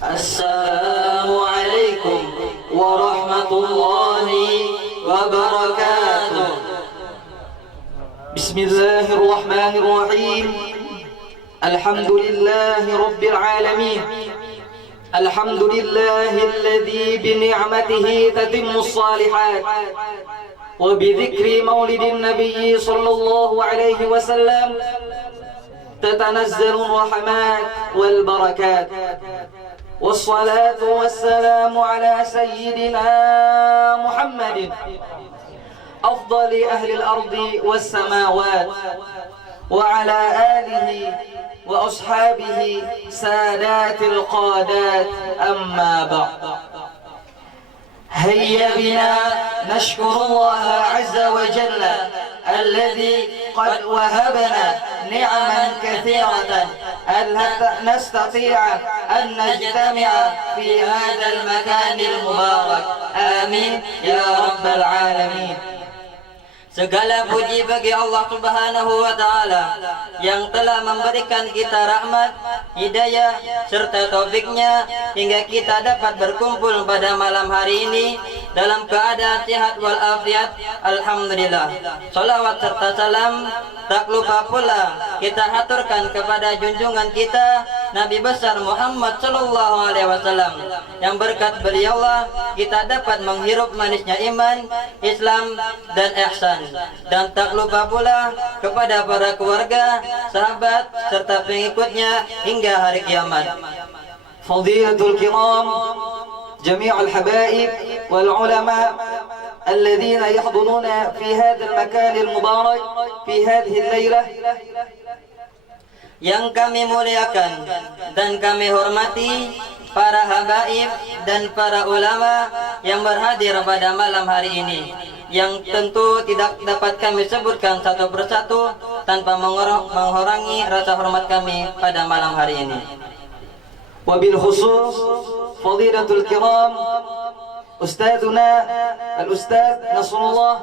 Assalamualaikum warahmatullahi wabarakatuh. Bismillahirrahmanirrahim. Alhamdulillahi rabbil alamin. Alhamdulillahilladzi bi ni'matihi tatimmus shalihat. Wa bi dzikri maulidin nabiyyi sallallahu alaihi wasallam tatanazzalu rahmat wal barakat. والصلاة والسلام على سيدنا محمد أفضل أهل الأرض والسماوات وعلى آله وأصحابه سادات القادات. أما بعد، هيا بنا نشكر الله عز وجل الذي قد وهبنا نعما كثيرة أن نستطيع أن نجتمع في هذا المكان المبارك. آمين يا رب العالمين. Segala puji bagi Allah Subhanahu wa Ta'ala yang telah memberikan kita rahmat, hidayah, serta taufiknya hingga kita dapat berkumpul pada malam hari ini dalam keadaan sehat walafiat. Alhamdulillah. Salawat serta salam tak lupa pula kita haturkan kepada junjungan kita Nabi besar Muhammad sallallahu alaihi wasallam, yang berkat beliaulah kita dapat menghirup manisnya iman, Islam dan ihsan. Dan tak lupa pula kepada para keluarga, sahabat serta pengikutnya hingga hari kiamat. Fadilatul kiram, jami'ul habaib wal ulama الذين يحضرون في هذا المكان المبارك في هذه الليلة. Yang kami muliakan dan kami hormati para habaib dan para ulama yang berhadir pada malam hari ini, yang tentu tidak dapat kami sebutkan satu persatu tanpa mengurangi rasa hormat kami pada malam hari ini. Wabil khusus fadilatul kiram أستاذنا الأستاذ نصر الله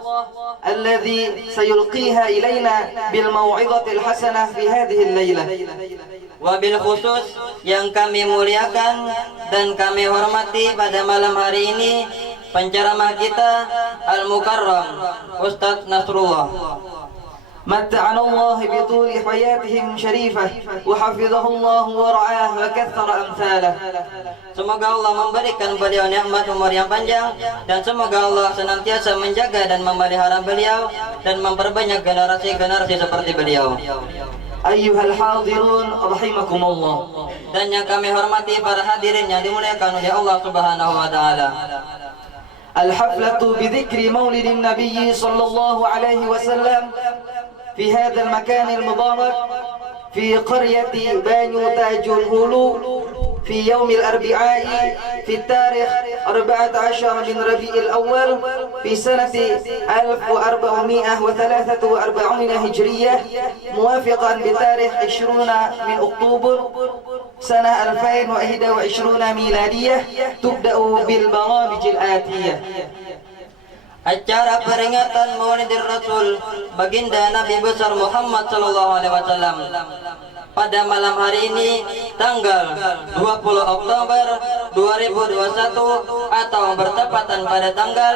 الذي سيلقيها إلينا بالموعظة الحسنة في هذه الليلة. Wabil khusus yang kami muliakan dan kami hormati pada malam hari ini, penceramah kita Al-Mukarram Ustadz Nasrullah. متعنا الله بطول حياتهم شريفة وحفظه الله ورعاه وكثر أمثاله. Semoga Allah memberikan beliau nikmat umur yang panjang, dan semoga Allah senantiasa menjaga dan memelihara beliau dan memperbanyak generasi-generasi seperti beliau. Ayyuhal hadirun rahimakumullah. Dan yang kami hormati para hadirin yang dimuliakan oleh Allah Subhanahu wa Ta'ala. Al-haflatu bidzikri maulidin nabiyyi sallallahu alaihi wasallam في هذا المكان المبارك في قرية بانيو تاج الهلو في يوم الأربعاء في التاريخ 14 من ربيع الأول في سنة 1443 هجرية، موافقا بتاريخ 20 من أكتوبر سنة 2021 ميلادية. تبدأ بالبرامج الآتية. Acara peringatan Maulidir Rasul baginda Nabi besar Muhammad sallallahu alaihi wasallam pada malam hari ini tanggal 20 Oktober 2021 atau bertepatan pada tanggal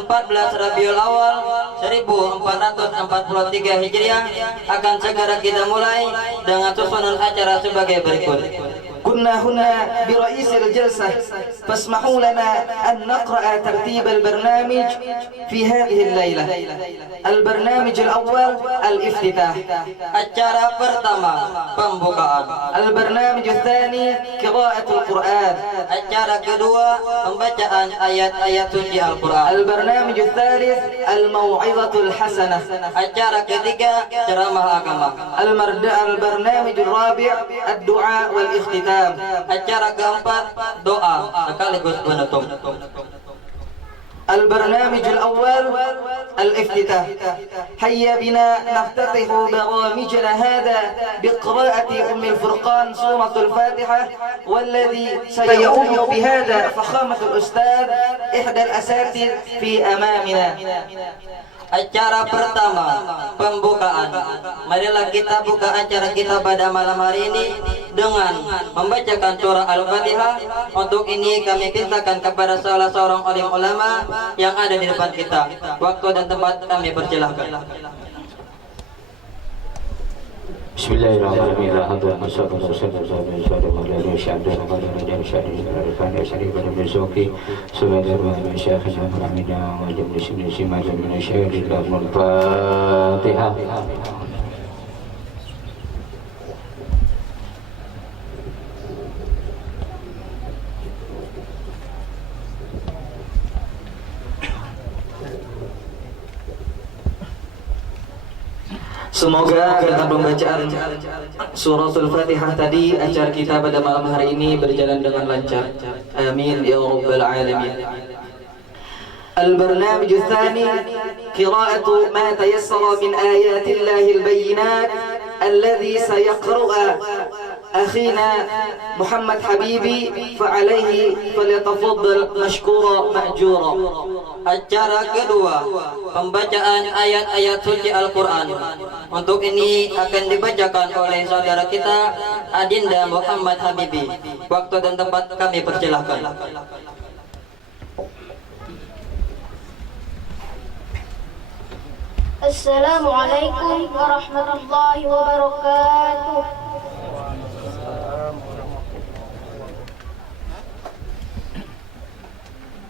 14 Rabiul Awal 1443 Hijriah akan segera kita mulai dengan susunan acara sebagai berikut. كنا هنا برئيس الجلسة، فاسمحوا لنا أن نقرأ ترتيب البرنامج في هذه الليلة. البرنامج الأول الافتتاح. Acara pertama pembukaan. البرنامج الثاني قراءة القرآن. Acara kedua pembacaan ayat-ayat suci Al-Quran. البرنامج الثالث الموعظة الحسنة. Acara ketiga ceramah agama. البرنامج الرابع الدعاء والاختتام. Acara keempat doa sekaligus penutup. البرنامج الأول الافتتاح. هيا بنا نفتتح برامجنا هذا بقراءة أم الفرقان سورة الفاتحة، والذي سيؤم بهذا فخامة الأستاذ إحدى الأساتذة في أمامنا. Acara pertama, pembukaan. Marilah kita buka acara kita pada malam hari ini dengan membacakan surah Al-Fatihah. Untuk ini kami pintakan kepada salah seorang alim ulama yang ada di depan kita. Waktu dan tempat kami persilahkan. Bismillahirrahmanirrahim. Semoga dengan pembacaan surah Al-Fatihah tadi acara kita pada malam hari ini berjalan dengan lancar. Amin ya rabbal alamin. البرنامج الثاني قراءة ما تيسر من آيات الله البينات الذي سيقرأ أخينا محمد حبيبي فعليه فليتفضل مشكورا مأجورا. Acara kedua, pembacaan ayat-ayat suci Al-Quran. Untuk ini akan dibacakan oleh saudara kita Adinda Muhammad Habibi. Waktu dan tempat kami persilahkan. Assalamualaikum warahmatullahi wabarakatuh.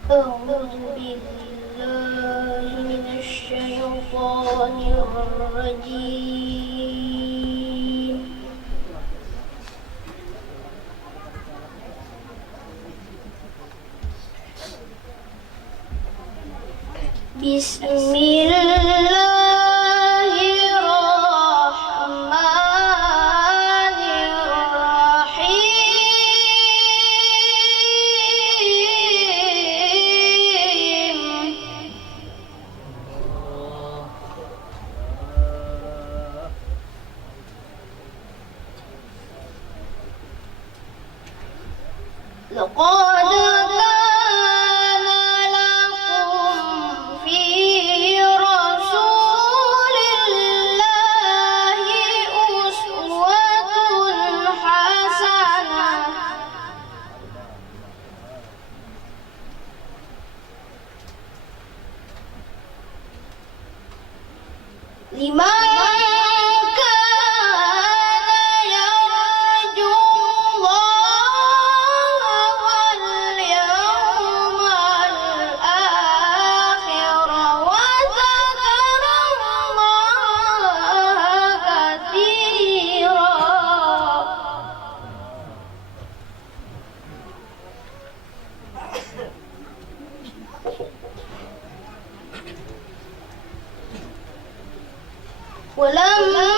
A'udzu billahi minasy syaithanir rajim. لقد كان لكم في رسول الله أسوة حسنة لمن ولما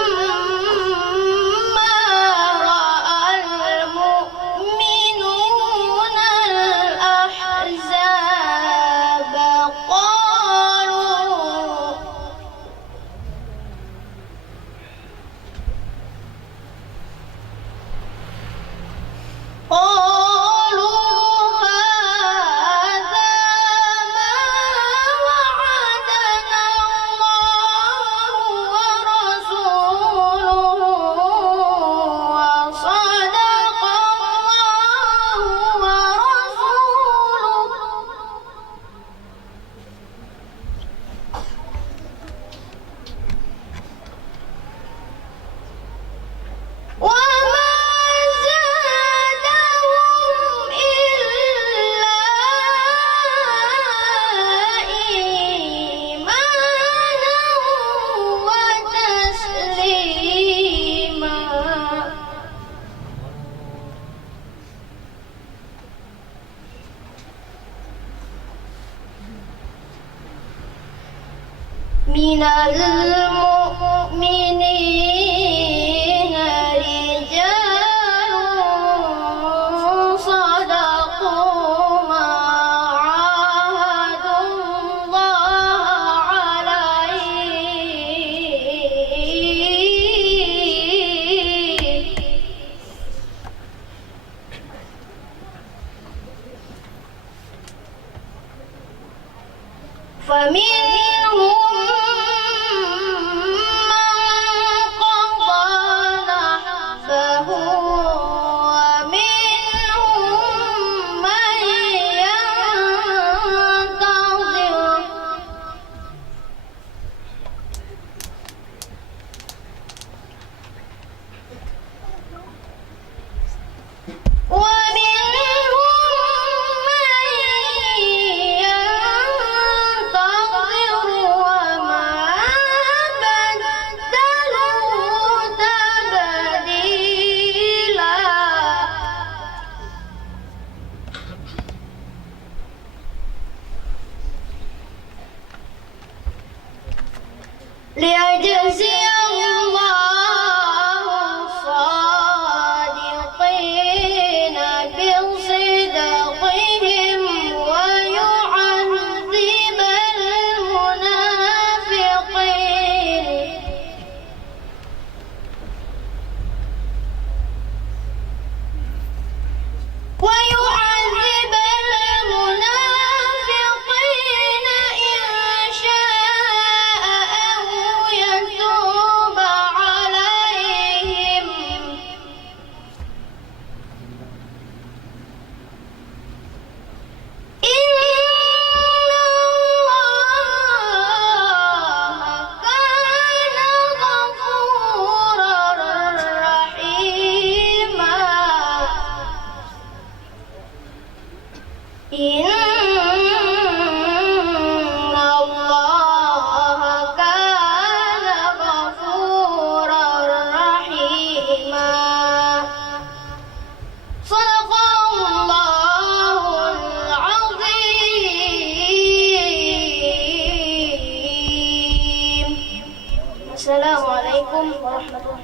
رأى المؤمنون الأحزاب قالوا هذا ما وعدنا الله ورسوله وصدق الله ورسوله وما زادهم إلا إيمانا وتسليما من المؤمنين رجال صدقوا ما عاهدوا الله عليه فمنهم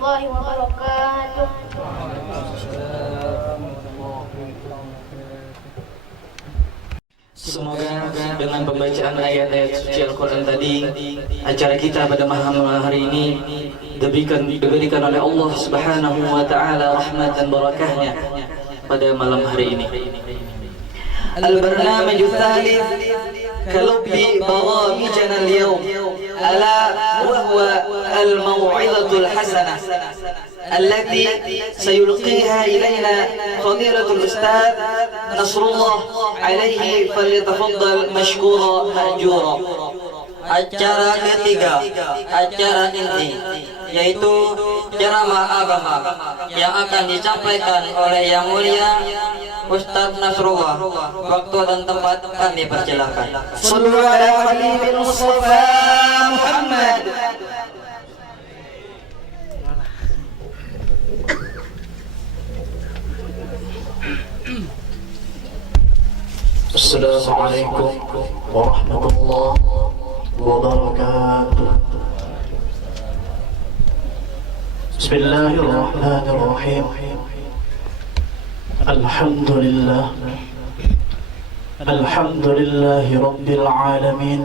warahmatullahi wabarakatuh. Semoga dengan pembacaan ayat-ayat suci Al-Quran tadi, acara kita pada malam hari ini diberikan oleh Allah Subhanahu wa Ta'ala rahmat dan barakahnya pada malam hari ini. Al-Barnamij Tsalits kalubbi baramijana al-yawm ala wa huwa al-maw'izatul hasanah التي سيلقيها إلينا فضيلة الأستاذ نصر الله عليه فليتفضل مشكورا مأجورا. Acara ketiga, acara inti, yaitu ceramah agama yang akan disampaikan oleh Yang Mulia Ustadz Nasrullah. Waktu dan tempat kami persilahkan. Sallu ala Habibil Mustafa Muhammad. Assalamualaikum warahmatullahi wabarakatuh. Bismillahirrahmanirrahim. Alhamdulillah Rabbil alamin.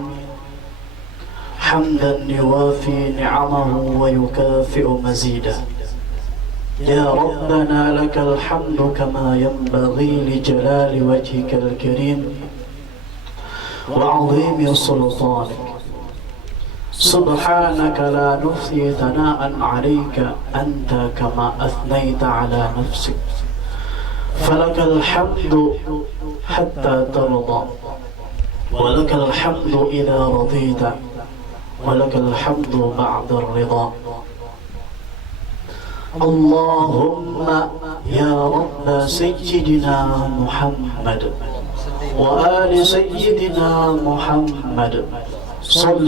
Hamdan yuwafi ni'amahu wa yukafi'u mazidah. يا ربنا لك الحمد كما ينبغي لجلال وجهك الكريم وعظيم سلطانك. سبحانك لا نحصي ثناء عليك أنت كما أثنيت على نفسك. فلك الحمد حتى ترضى، ولك الحمد إذا رضيت، ولك الحمد بعد الرضا. اللهم يا رب سيدنا محمد وآل سيدنا محمد صل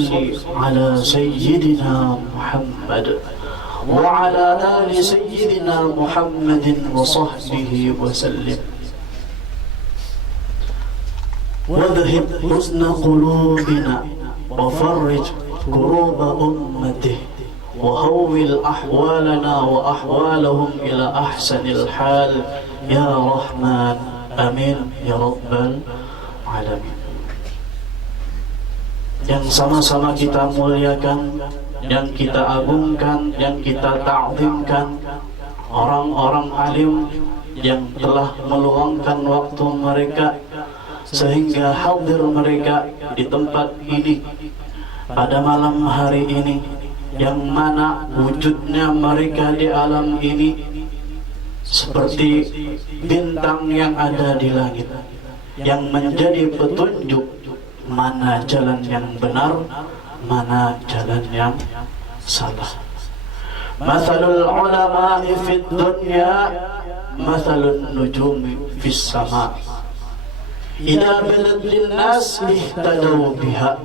على سيدنا محمد وعلى آل سيدنا محمد وصحبه وسلم. واذهب حزن قلوبنا وفرج كروب أمته وهول أحوالنا وأحوالهم إلى أحسن الحال يا رحمن آمين يا رب العالمين. Yang sama-sama kita muliakan, yang kita agungkan, yang kita ta'zimkan, orang-orang alim yang telah meluangkan waktu mereka sehingga hadir mereka di tempat ini pada malam hari ini, yang mana wujudnya mereka di alam ini seperti bintang yang ada di langit, yang menjadi petunjuk mana jalan yang benar, mana jalan yang salah. Mathalul ulama'i fid dunya mathalun nujumi fis sama. Idza badat lin nas ihtadaw biha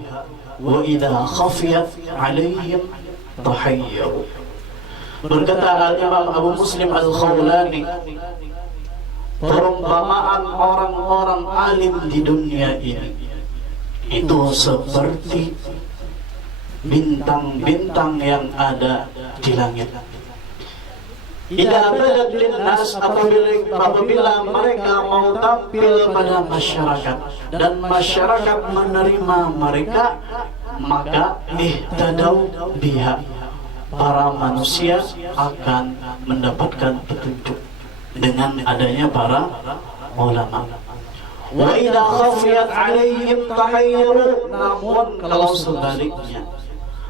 wa idza khafiyat 'alaihim tahayyaru. Berkata Al-Imam Abu Muslim Al-Khawlani, perumpamaan orang-orang alim di dunia ini itu seperti bintang-bintang yang ada di langit. Idza badat linnas, apabila mereka mau tampil pada masyarakat dan masyarakat menerima mereka, maka ihtadau biha, para manusia akan mendapatkan petunjuk dengan adanya para ulama. Wa idza khafiyat 'alaihim tahayyaru, namun kalau sebaliknya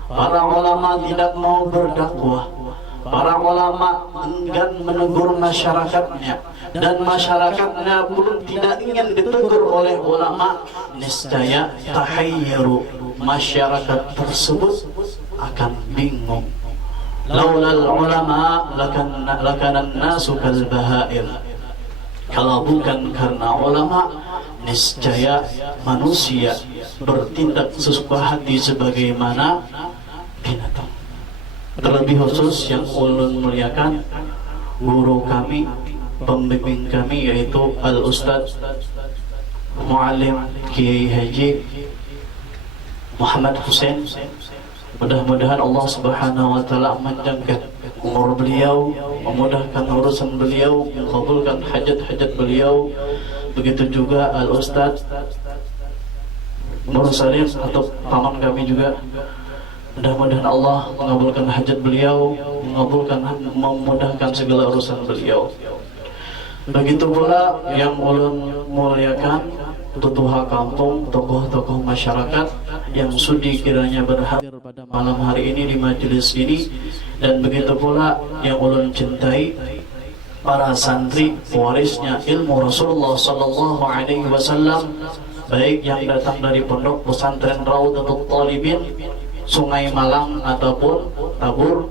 para ulama tidak mau berdakwah, para ulama enggan menegur masyarakatnya, dan masyarakatnya pun tidak ingin ditegur oleh ulama, niscaya tahayyaru, masyarakat tersebut akan bingung. Laulal ulama lakanan nasu kal bahair. Kalau bukan karena ulama, niscaya manusia bertindak sesuka hati sebagaimana binatang. Terlebih khusus yang ulun muliakan guru kami, pembimbing kami, yaitu Al-Ustadz Muallim Kiai Haji Muhammad Hussein. Mudah-mudahan Allah Subhanahu wa Ta'ala menjangkat umur beliau, memudahkan urusan beliau, mengabulkan hajat-hajat beliau. Begitu juga Al-Ustadz Mursalin atau paman kami juga, mudah-mudahan Allah mengabulkan hajat beliau, memudahkan segala urusan beliau. Begitu pula yang ulun muliakan tutuha kampung, tokoh-tokoh masyarakat yang sudi kiranya berhadir pada malam hari ini di majelis ini. Dan begitu pula yang ulun cintai, para santri warisnya ilmu Rasulullah sallallahu alaihi wasallam, baik yang datang dari pondok pesantren Raudhatul Talibin Sungai Malang ataupun Tabur,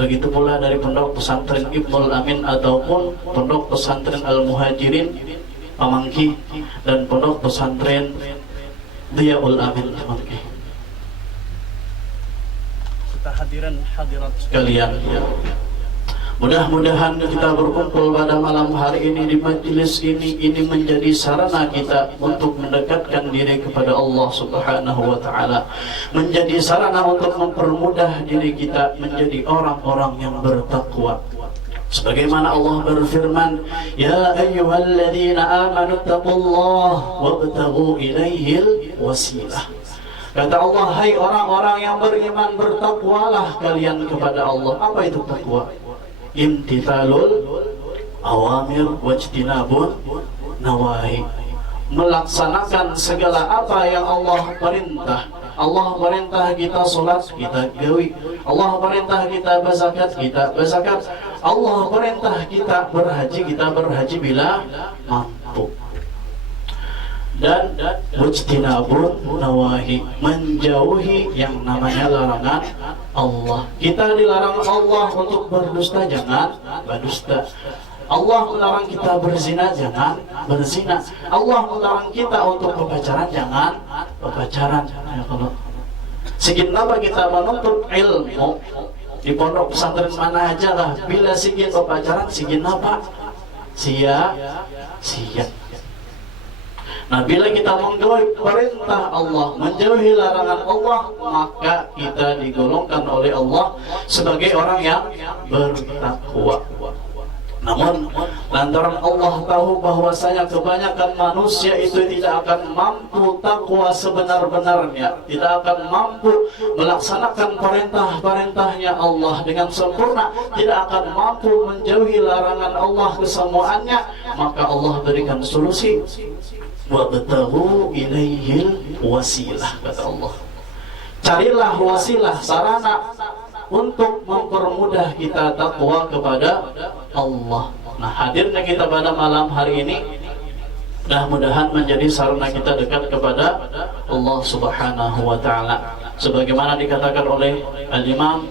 begitu pula dari pondok pesantren Ibnul Amin ataupun pondok pesantren Al-Muhajirin Pamangki, dan pondok pesantren Diyaul Amin Pamangki. Kita hadirat sekalian, mudah-mudahan kita berkumpul pada malam hari ini di majelis ini menjadi sarana kita untuk mendekatkan diri kepada Allah Subhanahu wa taala, menjadi sarana untuk mempermudah diri kita menjadi orang-orang yang bertakwa. Sebagaimana Allah berfirman, ya ayyuhalladzina amanu taqullaha wabtaghu ilaihil wasilah. Kata Allah, hai orang-orang yang beriman, bertakwalah kalian kepada Allah. Apa itu takwa? Imtithalul awamir wajtinabun nawahi, melaksanakan segala apa yang Allah perintah. Allah perintah kita sholat, kita gawi. Allah perintah kita berzakat, kita berzakat. Allah perintah kita berhaji bila mampu. Dan wajtinabun nawahi, menjauhi yang namanya larangan Allah. Kita dilarang Allah untuk berdusta, jangan berdusta. Allah melarang kita berzina, jangan berzina. Allah melarang kita untuk berpacaran, jangan berpacaran. Ya, kalau segenapa kita menuntut ilmu di pondok pesantren mana aja lah, bila sigin berpacaran, segenapa sia-sia. Nah, bila kita menjauhi perintah Allah, menjauhi larangan Allah, maka kita digolongkan oleh Allah sebagai orang yang bertakwa. Namun lantaran Allah tahu bahwasanya kebanyakan manusia itu tidak akan mampu takwa sebenar-benarnya, tidak akan mampu melaksanakan perintah-perintahnya Allah dengan sempurna, tidak akan mampu menjauhi larangan Allah kesemuanya, maka Allah berikan solusi, wabtaghu ilaihil wasilah, kata Allah. Carilah wasilah, sarana untuk mempermudah kita takwa kepada Allah. Nah, hadirnya kita pada malam hari ini mudah-mudahan menjadi sarana kita dekat kepada Allah Subhanahu wa taala. Sebagaimana dikatakan oleh Al-Imam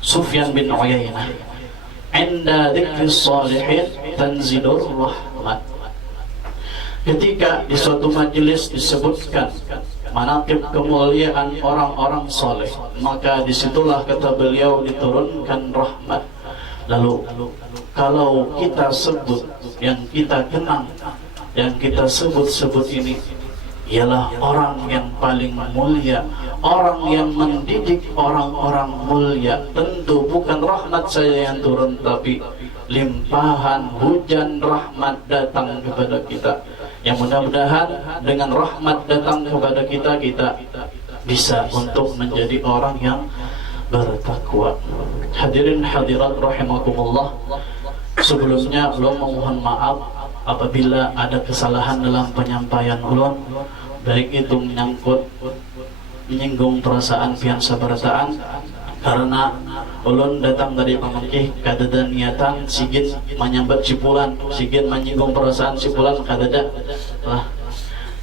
Sufyan bin Uyainah, "Inda dzikris shalihin tanzilur rahmat." Ketika di suatu majelis disebutkan manaqib kemuliaan orang-orang soleh, maka disitulah kata beliau diturunkan rahmat. Lalu kalau kita sebut, yang kita kenang, yang kita sebut-sebut ini ialah orang yang paling mulia, orang yang mendidik orang-orang mulia. Tentu bukan rahmat saya yang turun, tapi limpahan hujan rahmat datang kepada kita. Yang mudah-mudahan dengan rahmat datang kepada kita, kita bisa untuk menjadi orang yang bertakwa. Hadirin hadirat rahimakumullah, sebelumnya ulun memohon maaf apabila ada kesalahan dalam penyampaian ulun, baik itu menyinggung perasaan pian sabarataan, karena ulun datang dari Pamangkih kadada niatan sigin menyambat sipulan, sigin menyinggung perasaan sipulan kadada lah.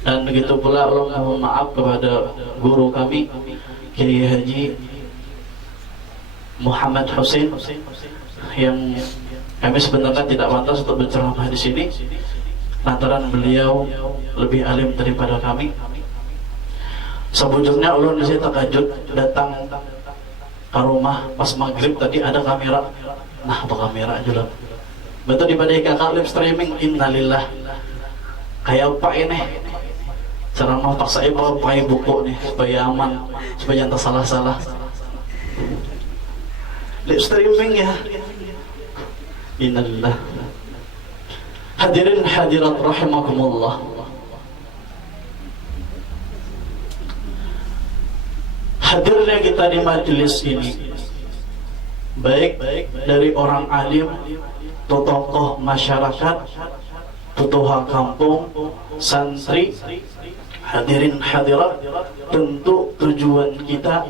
Dan begitu pula ulun mohon maaf kepada guru kami Kiai Haji Muhammad Husain yang kami sebenarnya tidak pantas untuk berceramah di sini lantaran beliau lebih alim daripada kami. Sebujurnya ulun di sini takajud datang ke rumah pas maghrib tadi ada kamera. Nah, apa kamera juga betul di pada kakak live streaming. Innalillah, kayak apa ini ceramah paksa ibu pakai buku nih supaya aman, supaya jangan salah-salah. Live streaming ya. Innalillah. Hadirin hadirat rahimakumullah. Hadirnya kita di majelis ini, baik dari orang alim, tokoh masyarakat, tutuha kampung, santri, hadirin hadirat, tentu tujuan kita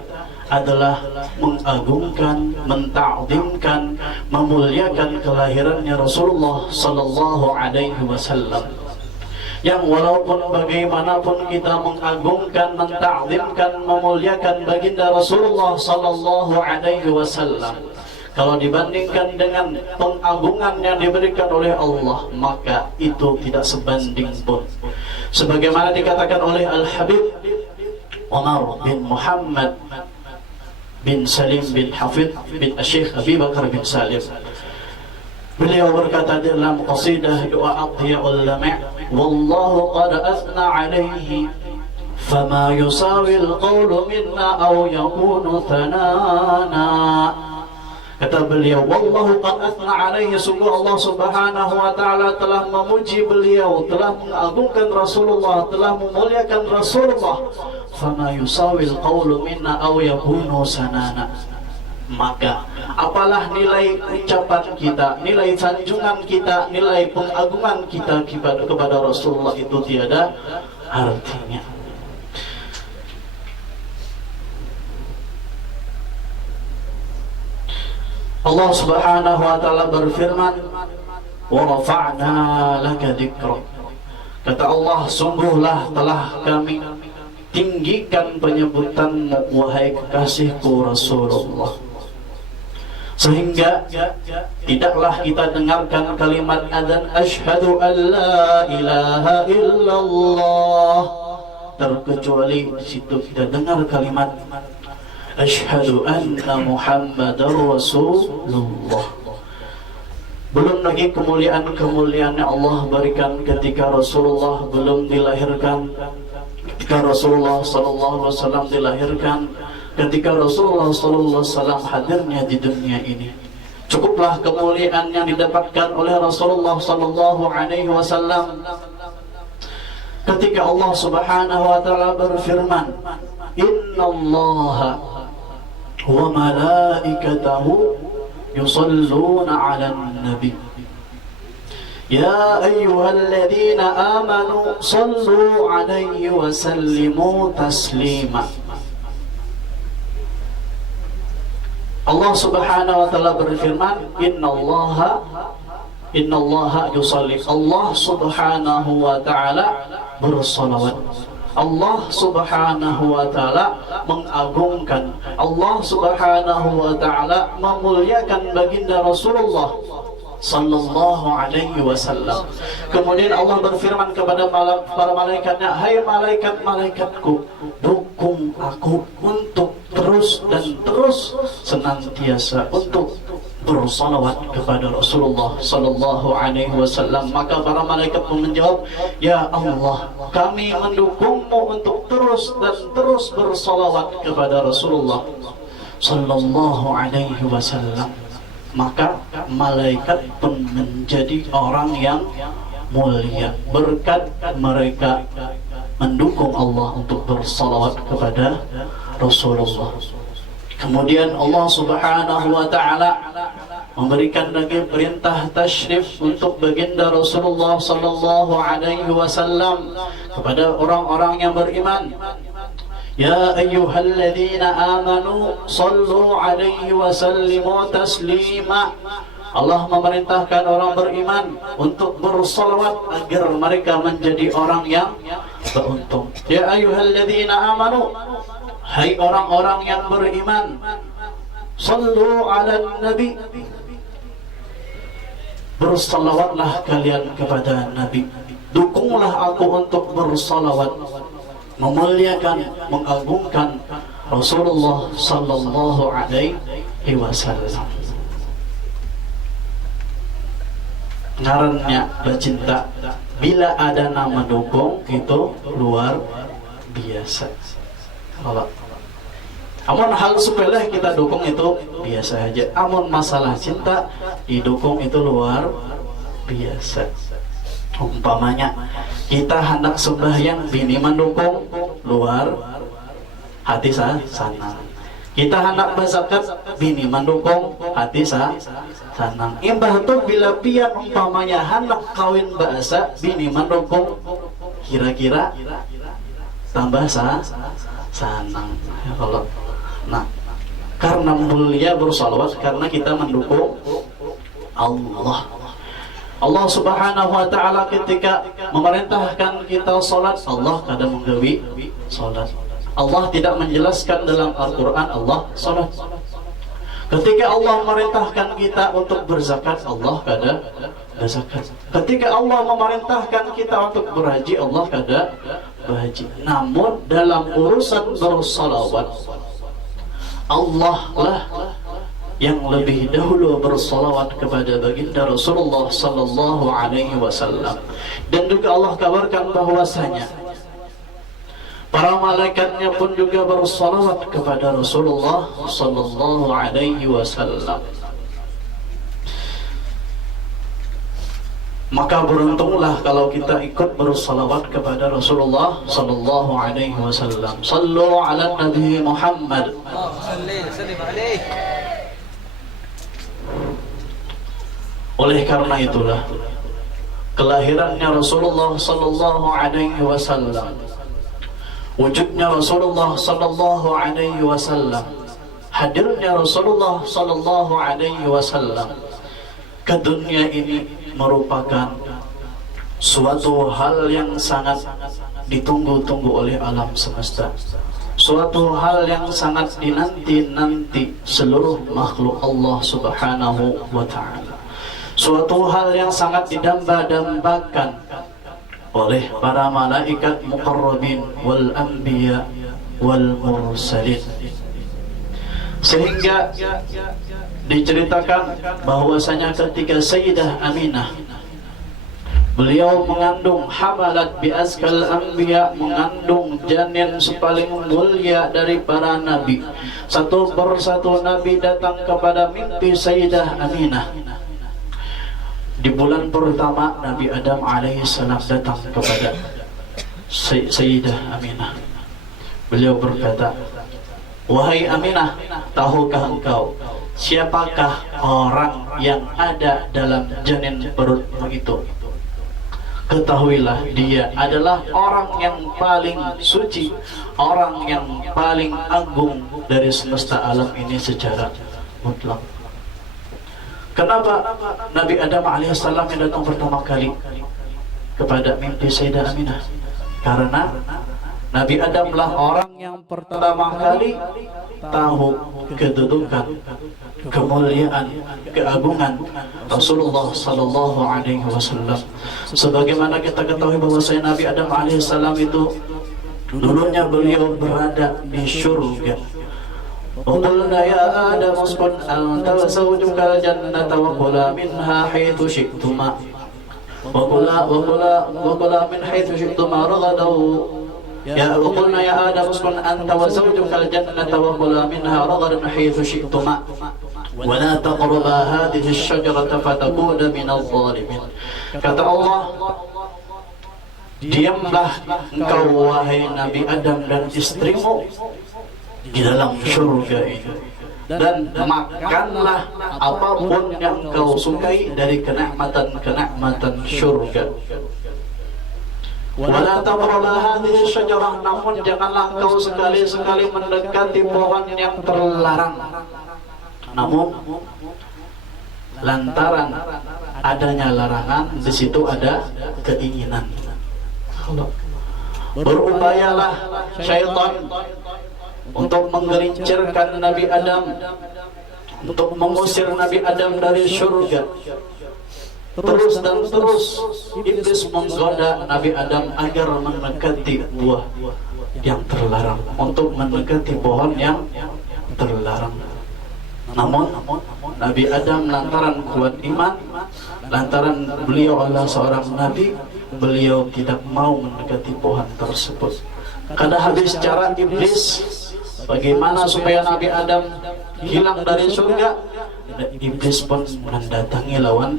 adalah mengagungkan, mentakzimkan, memuliakan kelahirannya Rasulullah sallallahu alaihi wasallam. Yang walaupun bagaimanapun kita mengagungkan, mentakzimkan, memuliakan baginda Rasulullah sallallahu alaihi wasallam, kalau dibandingkan dengan pengagungan yang diberikan oleh Allah, maka itu tidak sebanding pun. Sebagaimana dikatakan oleh Al-Habib Umar bin Muhammad bin Salim bin Hafid bin Syekh Abi Bakar bin Salim, beliau berkata dalam qasidah doa Athiyaul Lama', wallahu qad athna alaihi fama yusawi al-qawlu minna aw yakunu thanana. Kata beliau, wallahu qad athna alaihi, sungguh Allah subhanahu wa ta'ala telah memuji beliau, telah mengagungkan Rasulullah, telah memuliakan Rasulullah. Fama yusawil qawlu minna aw yakunu sanana. Maka apalah nilai ucapan kita, nilai sanjungan kita, nilai pengagungan kita kepada Rasulullah itu tiada artinya. Allah subhanahu wa ta'ala berfirman, wa rafa'na laka dzikrak. Kata Allah, sungguhlah telah kami tinggikan penyebutanmu, wahai kekasihku Rasulullah, sehingga tidaklah kita dengarkan kalimat adzan asyhadu an la ilaha illallah, terkecuali di situ kita dengar kalimat asyhadu anna Muhammadar Rasulullah. Belum lagi kemuliaan-kemuliaan yang Allah berikan ketika Rasulullah belum dilahirkan, ketika Rasulullah sallallahu alaihi wasallam dilahirkan, ketika Rasulullah sallallahu alaihi wasallam hadirnya di dunia ini. Cukuplah kemuliaan yang didapatkan oleh Rasulullah sallallahu alaihi wasallam ketika Allah subhanahu wa ta'ala berfirman, innallaha wa malaikatahu yusalluna 'alan nabi ya ayyuhalladzina amanu sallu 'alaihi wa sallimu taslima. Allah subhanahu wa ta'ala berfirman, innallaha yusalli, Allah subhanahu wa ta'ala bersalawat, Allah subhanahu wa ta'ala mengagungkan, Allah subhanahu wa ta'ala memuliakan baginda Rasulullah sallallahu alaihi wasallam. Kemudian Allah berfirman kepada para malaikatnya, hai malaikat-malaikatku, dukung aku untuk terus dan terus senantiasa untuk bersalawat kepada Rasulullah sallallahu alaihi wasallam. Maka para malaikat pun menjawab, ya Allah, kami mendukungmu untuk terus dan terus bersalawat kepada Rasulullah sallallahu alaihi wasallam. Maka malaikat pun menjadi orang yang mulia berkat mereka mendukung Allah untuk bersalawat kepada Rasulullah. Kemudian Allah subhanahu wa ta'ala memberikan lagi perintah tasyrif untuk baginda Rasulullah sallallahu alaihi wasallam kepada orang-orang yang beriman. Ya ayyuhalladzina amanu sallu alaihi wa sallimu taslima. Allah memerintahkan orang beriman untuk bersalawat agar mereka menjadi orang yang beruntung. Ya ayyuhalladzina amanu, hai orang-orang yang beriman, sallu ala nabi, bersalawatlah kalian kepada Nabi. Dukunglah aku untuk bersalawat, memuliakan, mengagungkan Rasulullah sallallahu alaihi wasallam. Ngarannya bercinta, bila ada nama dukung itu luar biasa. Amun hal sepele kita dukung itu biasa aja. Amun masalah cinta didukung itu luar biasa. Umpamanya kita hendak sembahyang, bini mendukung, luar hati senang. Kita hendak berzakat, bini mendukung, hati senang. Imbah tu bila pian umpamanya hendak kawin bahasa, bini mendukung, kira-kira tambah senang. Ya kalau nah, karena mulia bersalawat karena kita mendukung Allah. Allah Subhanahu wa taala ketika memerintahkan kita salat, Allah kadang menggawi salat. Allah tidak menjelaskan dalam Al-Qur'an Allah salat. Ketika Allah memerintahkan kita untuk berzakat, Allah kada berzakat. Ketika Allah memerintahkan kita untuk berhaji, Allah kada berhaji. Namun dalam urusan bersalawat, Allah lah yang lebih dahulu bersalawat kepada baginda Rasulullah sallallahu alaihi wasallam. Dan juga Allah kabarkan bahwasanya para malaikatnya pun juga bersalawat kepada Rasulullah sallallahu alaihi wasallam. Maka beruntunglah kalau kita ikut bersalawat kepada Rasulullah sallallahu alaihi wasallam. Sallu ala Nabi Muhammad. Oleh karena itulah kelahirannya Rasulullah sallallahu alaihi wasallam, wujudnya Rasulullah sallallahu alaihi wasallam, hadirnya Rasulullah sallallahu alaihi wasallam ke dunia ini merupakan suatu hal yang sangat ditunggu-tunggu oleh alam semesta, suatu hal yang sangat dinanti-nanti seluruh makhluk Allah Subhanahu wa ta'ala, suatu hal yang sangat didamba-dambakan oleh para malaikat muqarrabin wal anbiya wal mursalin. Sehingga diceritakan bahwasanya ketika Sayyidah Aminah beliau mengandung, hamalat bi azkal anbiya, mengandung janin paling mulia dari para nabi. Satu persatu nabi datang kepada mimpi Sayyidah Aminah. Di bulan pertama Nabi Adam alaihissalam datang kepada Sayyidah Aminah. Beliau berkata, "Wahai Aminah, tahukah engkau siapakah orang yang ada dalam janin perutmu itu? Ketahuilah dia adalah orang yang paling suci, orang yang paling agung dari semesta alam ini secara mutlak." Kenapa Nabi Adam alaihissalam yang datang pertama kali kepada mimpi Sayyidah Aminah? Karena Nabi Adamlah orang yang pertama kali tahu kedudukan, kemuliaan, keagungan Rasulullah sallallahu alaihi wasallam. Sebagaimana kita ketahui bahwa Nabi Adam alaihissalam itu dulunya beliau berada di syurga. وَقُلْنَا يَا آدَمُ اسْكُنْ أَنْتَ وَزَوْجُكَ الْجَنَّةَ وَكُلَا مِنْهَا حَيْثُ شِئْتُمَا وَكُلَا مِنْ حَيْثُ شِئْتُمَا رَغَدًا وَقُلْنَا يَا آدَمُ اسْكُنْ أَنْتَ وَزَوْجُكَ الْجَنَّةَ وَكُلَا مِنْهَا رَغَدًا حَيْثُ شِئْتُمَا وَلَا تَقْرَبَا هَذِهِ الشَّجَرَةَ فَتَكُونَا مِنَ الظَّالِمِينَ. Kata Allah, diamlah engkau wahai Nabi Adam dan istrimu di dalam surga ini, dan makanlah apapun yang kau sukai dari kenikmatan-kenikmatan surga. Wala taqrabu hadhihi syajarah, namun janganlah kau sekali-sekali mendekati pohon yang terlarang. Namun lantaran adanya larangan, di situ ada keinginan. Berupayalah syaitan untuk menggelincirkan Nabi Adam, untuk mengusir Nabi Adam dari surga. Terus dan terus iblis menggoda Nabi Adam agar mendekati buah yang terlarang, untuk mendekati pohon yang terlarang. Namun Nabi Adam lantaran kuat iman, lantaran beliau adalah seorang nabi, beliau tidak mau mendekati pohon tersebut. Karena habis cara iblis Bagaimana supaya Nabi Adam hilang dari surga? Iblis pun mendatangi lawan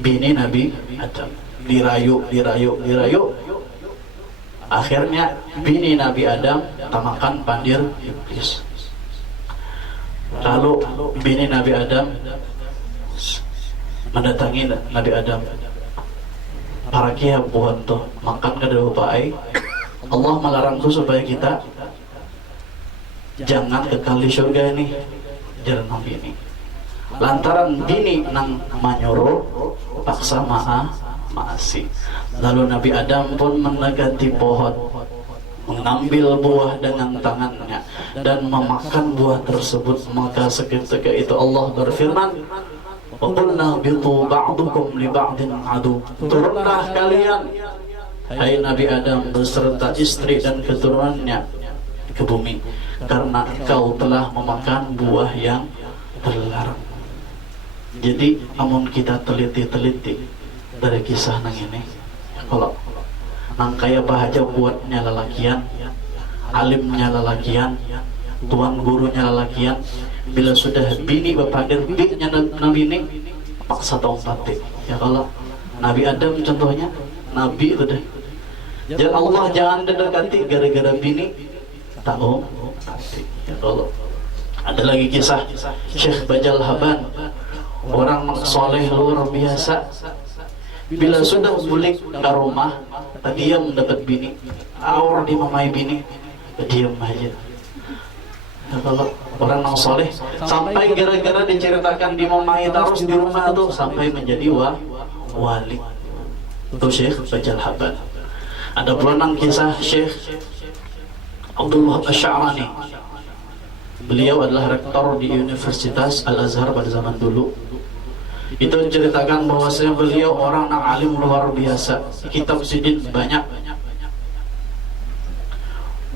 bini Nabi Adam. Dirayu. Akhirnya bini Nabi Adam tamakan pandir iblis. Lalu bini Nabi Adam mendatangi Nabi Adam. Para kia buat tuh makan ke dalam Allah melarangku supaya kita jangan kekal di surga ini, jalan Nabi ini. Lantaran bini nang manyuruh paksa maasi. Lalu Nabi Adam pun menegati pohon, mengambil buah dengan tangannya dan memakan buah tersebut. Maka seketika itu Allah berfirman, "Qulna bitu ba'dukum li ba'din adu." Turunlah kalian, hai Nabi Adam beserta istri dan keturunannya ke bumi, karena engkau telah memakan buah yang terlarang. Jadi amun kita teliti dari kisah nang ini, kalau nang kaya bahaja buatnya lelakian, alimnya lelakian, tuan gurunya lelakian, bila sudah bini bapadir biknya Nabi ini paksa tompati. Ya kalau Nabi Adam contohnya, Nabi itu deh. Jangan Allah jangan didekati gara-gara bini tahu. Ya kalau ada lagi kisah Syekh Bajal Haban, orang soleh luar biasa. Bila sudah bulik ke rumah, diam dapat bini, awal di mamai bini, diam aja. Ya, kalau orang yang soleh sampai gara-gara diceritakan di mamai terus di rumah tuh sampai menjadi wali. Itu Syekh Bajal Haban. Ada pula nang kisah Syekh Abdullah Asy'arani. Beliau adalah rektor di Universitas Al-Azhar pada zaman dulu. Itu menceritakan bahwasanya beliau orang yang alim luar biasa. Kitab sidin banyak,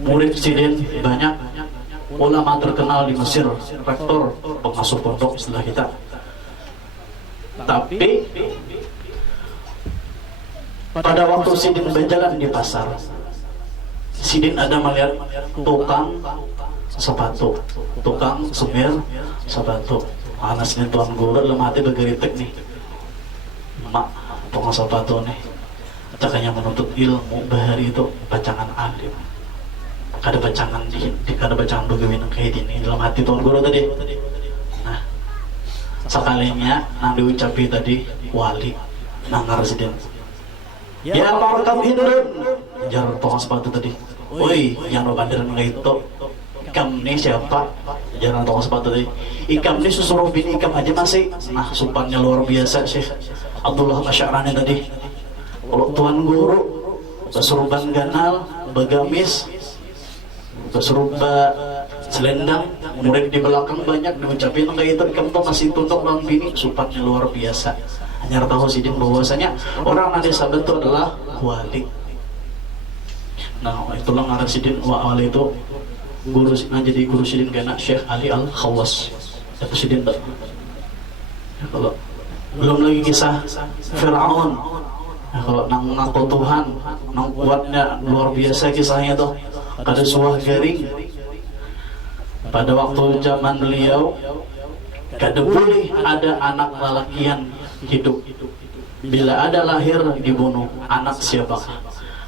murid sidin banyak, ulama terkenal di Mesir, rektor, pengasuh pondok istilah kita. Tapi pada waktu sidin berjalan di pasar, sidin ada melihat tukang sepatu, tukang semir sepatu. Anasnya tuan guru lemah hati bergeritek nih, mak tukang sepatu nih, cakanya menuntut ilmu bahari itu bacangan alim. Kada bacangan kada bacangan bagaimana kayak ini dalam hati tuan guru tadi. Nah, sekalinya nang diucapi tadi wali nang residen. Ya markab hidrun, jar tukang sepatu tadi. Woi, yang lo bandiran itu ikam nih siapa? Jangan tukang sepatu tadi. Ikam nih susuruh bin ikam aja masih. Nah, supannya luar biasa Syekh Abdullah Asy'arani tadi. Kalau tuan guru kesuruban ganal, begamis, kesuruba selendang, murid di belakang banyak diucapin kayak itu. Ikam tuh masih tunduk bang bini, supannya luar biasa. Hanya tahu sidin bahwasanya orang nanti sahabat itu adalah wali. Nah, itulah ngaran sidin wali itu. Guru jadi guru sidin kena Syekh Ali Al-Khawas. Itu sidin tak. Ya, kalau belum lagi kisah Fir'aun. Ya, kalau nang ngaku Tuhan, nang kuatnya luar biasa kisahnya tuh. Ada suah garing. Pada waktu zaman beliau, kada boleh ada anak lelakian hidup. Bila ada lahir dibunuh. Anak siapa?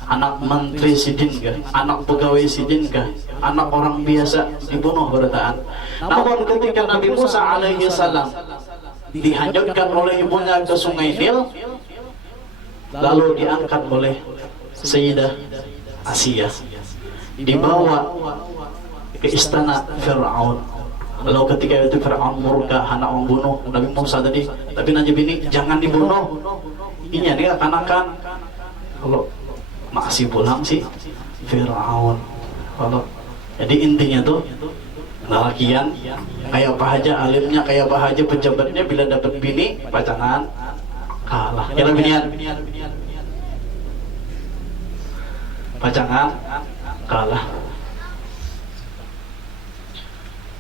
Anak menteri sidin kah? Anak pegawai sidin kah? Anak orang biasa dibunuh bertaan. Namun ketika Nabi Musa alaihi salam dihanyutkan oleh ibunya ke sungai Nil, lalu diangkat oleh Sayyidah Asiyah, dibawa ke istana Fir'aun. Lalu ketika itu Fir'aun murka hendak membunuh Nabi Musa tadi, tapi Nabi ini jangan dibunuh. Ini dia kanakan. Kalau masih pulang sih Fir'aun. Kalau jadi intinya tuh lelakian kayak apa aja alimnya, kayak apa aja pejabatnya, bila dapat bini pacangan kalah. Ya binian pacangan kalah.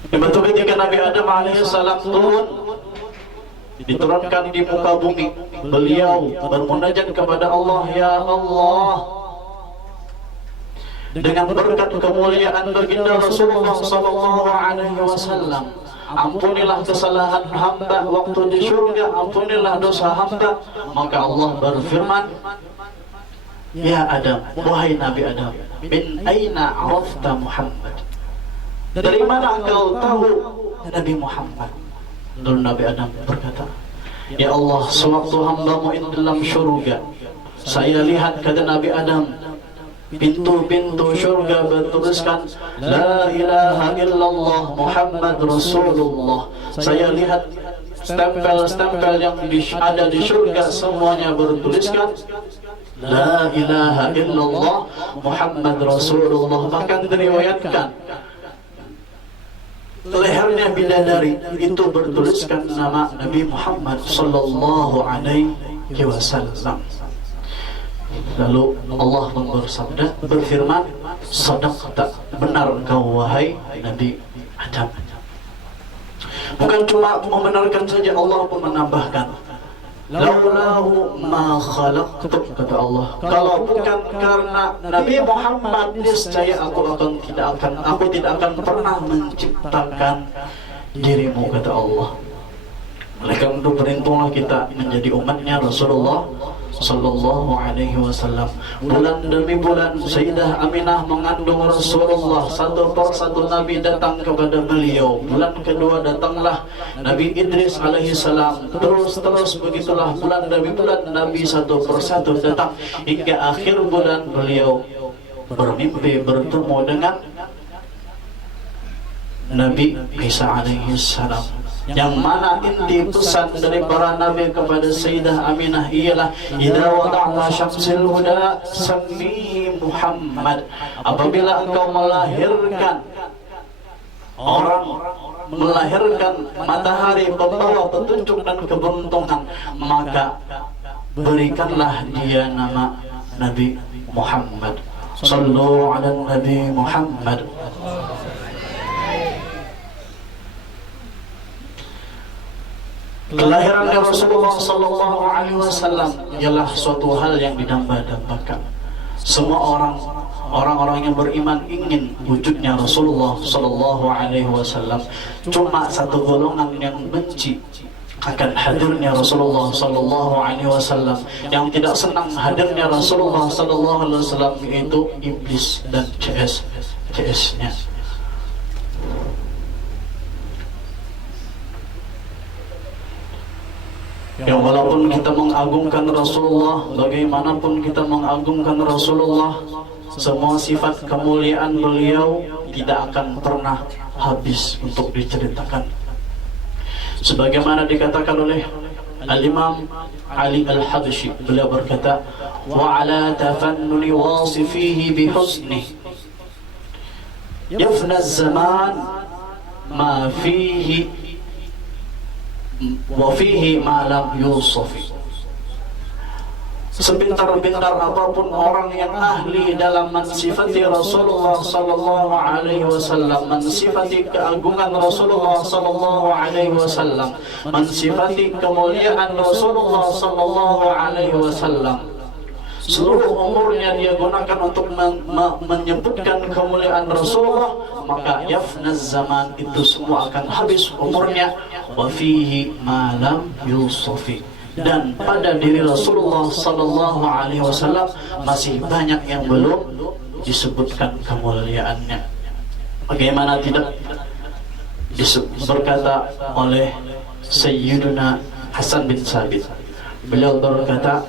Betul ketika Nabi Adam alaihissalam turun, diturunkan di muka bumi, beliau bermunajat kepada Allah, ya Allah, dengan berkat kemuliaan baginda Rasulullah sallallahu alaihi wasallam. Ampunilah kesalahan hamba waktu di surga, ampunilah dosa hamba. Maka Allah berfirman, ya Adam, wahai Nabi Adam, min aina arafta Muhammad? Dari mana engkau tahu Nabi Muhammad? Lalu Nabi Adam berkata, ya Allah, sewaktu hambamu ini dalam surga, saya lihat, kata Nabi Adam, pintu-pintu surga bertuliskan La ilaha illallah Muhammad Rasulullah. Saya lihat stempel-stempel yang ada di surga semuanya bertuliskan La ilaha illallah Muhammad Rasulullah. Bahkan diriwayatkan lehernya bidadari itu bertuliskan nama Nabi Muhammad sallallahu alaihi wasallam. Lalu Allah bersabda, berfirman, sadaqta, benar engkau wahai Nabi Adam. Bukan cuma membenarkan saja, Allah pun menambahkan, laulahu ma khalaqtu, kata Allah, kalau bukan karena Nabi Muhammad, niscaya aku tidak akan pernah menciptakan dirimu, kata Allah. Oleh karena itu beruntunglah kita menjadi umatnya Rasulullah sallallahu alaihi wasallam. Bulan demi bulan Sayyidah Aminah mengandung Rasulullah, satu persatu Nabi datang kepada beliau. Bulan kedua datanglah Nabi Idris alaihi salam. Terus begitulah bulan demi bulan Nabi satu persatu datang, hingga akhir bulan beliau bermimpi bertemu dengan Nabi Isa alaihi salam. Yang mana inti pesan dari para nabi kepada Sayyidah Aminah ialah idza wada'ta syamsil huda sammi Muhammad. Apabila engkau melahirkan matahari pembawa petunjuk dan keberuntungan, maka berikanlah dia nama Nabi Muhammad. Sallu ala Nabi Muhammad. Kelahiran Rasulullah sallallahu alaihi wasallam ialah suatu hal yang didamba-dambakan. Semua orang-orang yang beriman ingin wujudnya Rasulullah sallallahu alaihi wasallam. Cuma satu golongan yang benci akan hadirnya Rasulullah sallallahu alaihi wasallam, yang tidak senang hadirnya Rasulullah sallallahu alaihi wasallam, yaitu iblis dan CS-nya. Yang walaupun kita mengagungkan Rasulullah, bagaimanapun kita mengagungkan Rasulullah, semua sifat kemuliaan beliau tidak akan pernah habis untuk diceritakan. Sebagaimana dikatakan oleh Al-Imam Ali Al-Habsyi, beliau berkata, wa ala tafannuni wasifihi bihusni yafna zaman ma fihi wa fihi ma lam yusafi. Sepintar-pintar apapun orang yang ahli dalam mensifati Rasulullah sallallahu alaihi wasallam, mensifati keagungan Rasulullah sallallahu alaihi wasallam, mensifati kemuliaan Rasulullah sallallahu alaihi wasallam, seluruh umurnya dia gunakan untuk menyebutkan kemuliaan Rasulullah, maka yafnaz zaman, itu semua akan habis umurnya. Wa fihi ma lam yusafi, dan pada diri Rasulullah sallallahu alaihi wasallam masih banyak yang belum disebutkan kemuliaannya. Bagaimana tidak berkata oleh Sayyiduna Hasan bin Sabit, beliau berkata,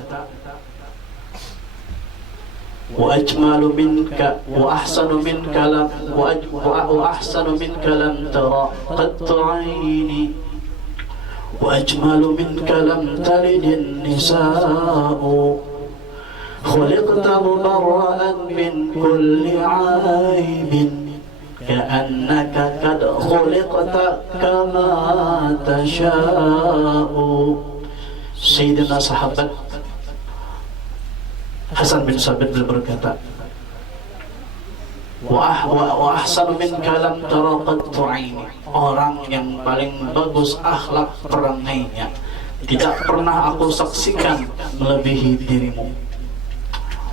wa ajmalu minka wa ahsanu minka lam wa ahsanu minka lam tara qattu aini wa ajmalu minka lam talidin nisa'u khuliqta mubarra'an min kulli 'aibin ka'annaka qad khuliqta kama tasha'u. Sayyidina sahabat Hasan bin Sabit berkata, wa ahsanu minka lam tara qattu aini, orang yang paling bagus akhlak perangainya tidak pernah aku saksikan melebihi dirimu.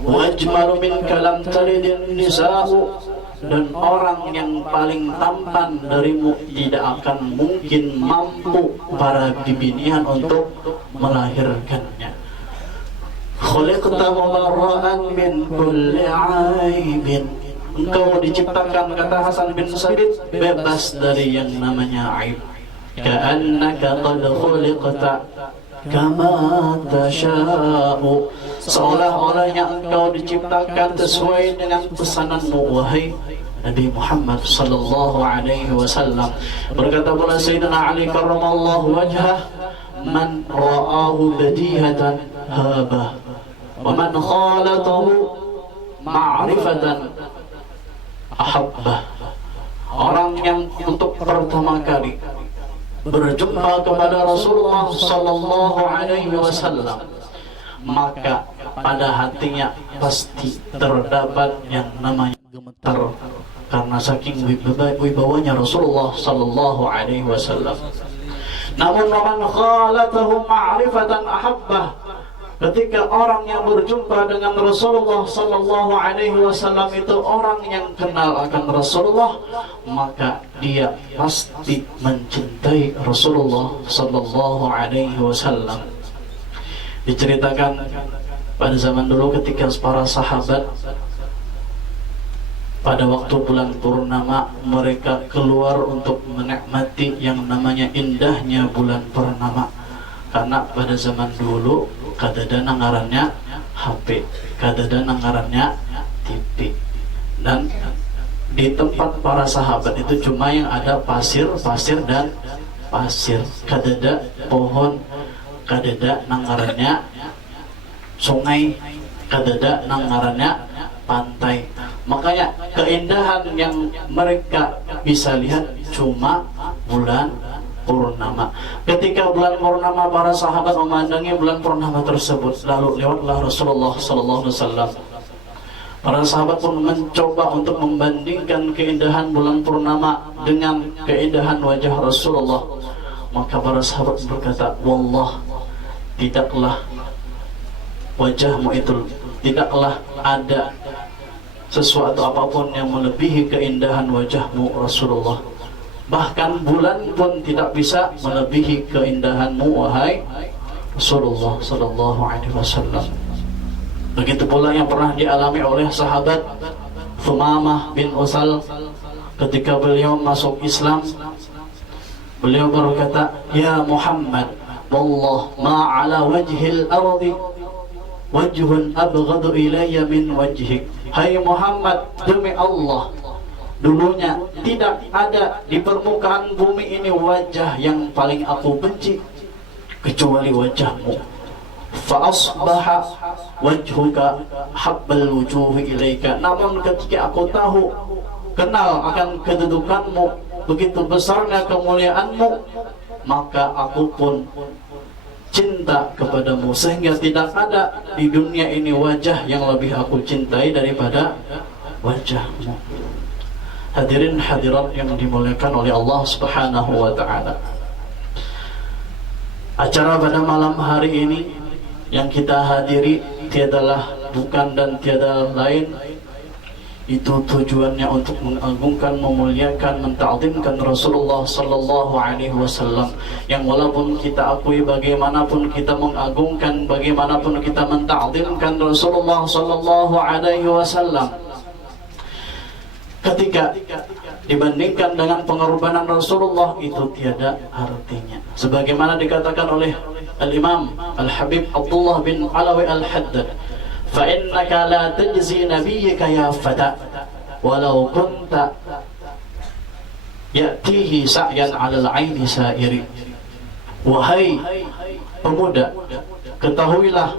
wajmalu minka lam talidin nisa'u, dan orang yang paling tampan darimu tidak akan mungkin mampu para bibinian untuk melahirkannya. Khuliqta mubarra'an min kulli 'aibin, engkau diciptakan, kata Hasan bin Sabit, bebas dari yang namanya aib. Ka'annaka qad khuliqta kama tasha'u, seolah-olahnya engkau diciptakan sesuai dengan pesananmu wahai Nabi Muhammad sallallahu alaihi wasallam. Berkata pula Sayyidina Ali karramallahu wajhah, man ra'ahu badihatan habah wa man khalatahu ma'rifatan ahabbah. Orang yang untuk pertama kali berjumpa kepada Rasulullah sallallahu alaihi wasallam, maka pada hatinya pasti terdapat yang namanya gemetar karena saking wibawanya Rasulullah sallallahu alaihi wasallam. Namun man khalatahu ma'rifatan ahabbah, ketika orang yang berjumpa dengan Rasulullah sallallahu alaihi wasallam itu orang yang kenal akan Rasulullah, maka dia pasti mencintai Rasulullah sallallahu alaihi wasallam. Diceritakan pada zaman dulu ketika para sahabat pada waktu bulan purnama mereka keluar untuk menikmati yang namanya indahnya bulan purnama. Karena pada zaman dulu kadada ngarannya HP, kadada ngarannya TV, dan di tempat para sahabat itu cuma yang ada pasir dan pasir, kadada pohon, kadada ngarannya sungai, kadada ngarannya pantai. Makanya keindahan yang mereka bisa lihat cuma bulan purnama. Ketika bulan purnama para sahabat memandangi bulan purnama tersebut, lalu lewatlah Rasulullah sallallahu alaihi wasallam. Para sahabat pun mencoba untuk membandingkan keindahan bulan purnama dengan keindahan wajah Rasulullah. Maka para sahabat berkata, wallah, tidaklah wajahmu itu, tidaklah ada sesuatu apapun yang melebihi keindahan wajahmu Rasulullah. Bahkan bulan pun tidak bisa melebihi keindahanmu wahai Rasulullah sallallahu alaihi wasallam. Begitu pula yang pernah dialami oleh sahabat Thumamah bin Usal ketika beliau masuk Islam. Beliau berkata, ya Muhammad, wallah ma ala wajhil ardi wajhun abghadu ilayya min wajhik. Hai Muhammad, demi Allah, dulunya tidak ada di permukaan bumi ini wajah yang paling aku benci kecuali wajahmu. Fa asbaha wajhuka habbal wujuhi ilaika. Namun ketika aku tahu, kenal akan kedudukanmu, begitu besarnya kemuliaanmu, maka aku pun cinta kepadamu, sehingga tidak ada di dunia ini wajah yang lebih aku cintai daripada wajahmu. Hadirin hadirat yang dimuliakan oleh Allah Subhanahu wa ta'ala, acara pada malam hari ini yang kita hadiri tiadalah bukan dan tiada lain, itu tujuannya untuk mengagungkan, memuliakan, menta'zimkan Rasulullah sallallahu alaihi wasallam, yang walaupun kita akui bagaimanapun kita mengagungkan, bagaimanapun kita menta'zimkan Rasulullah sallallahu alaihi wasallam, ketika dibandingkan dengan pengorbanan Rasulullah itu tiada artinya. Sebagaimana dikatakan oleh Al-Imam Al-Habib Abdullah bin Alawi Al-Haddad, فَإِنَّكَ لَا تَجْزِي نَبِيِّكَ يَا فَتَى وَلَوْ كُنْتَ يَأْتِيهِ سَعْيًا عَلَى الْعَيْنِ سَائِرِ. Wahai pemuda, ketahuilah,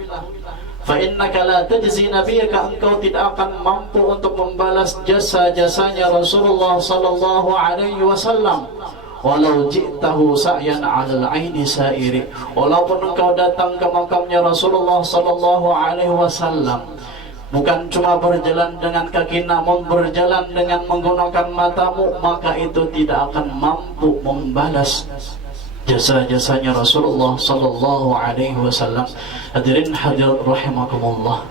فَإِنَّكَ لَا تَجْزِي نَبِيِّكَ, engkau tidak akan mampu untuk membalas jasa-jasanya Rasulullah sallallahu alaihi wasallam. Walau ji'tahu sa'yan 'alal 'aini sa'iri, walaupun engkau datang ke makamnya Rasulullah sallallahu alaihi wasallam, bukan cuma berjalan dengan kaki namun berjalan dengan menggunakan matamu, maka itu tidak akan mampu membalas jasa-jasanya Rasulullah sallallahu alaihi wasallam. Hadirin hadirat rahimakumullah,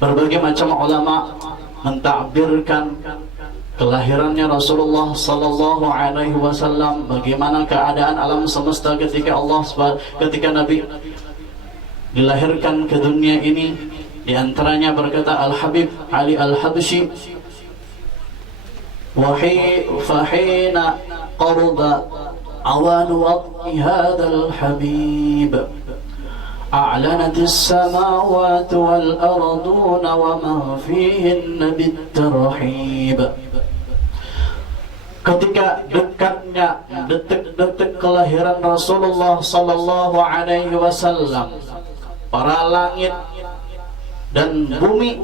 Berbagai macam ulama mentakbirkan kelahirannya Rasulullah sallallahu alaihi wasallam, bagaimana keadaan alam semesta ketika ketika Nabi dilahirkan ke dunia ini. Di antaranya berkata Al-Habib Ali Al-Habsyi, fahina qarda awan wad'i hadzal habib أعلنت السماوات والأرضون وما فيهن بالترحيب. Ketika dekatnya detik-detik kelahiran Rasulullah sallallahu alaihi wasallam, para langit dan bumi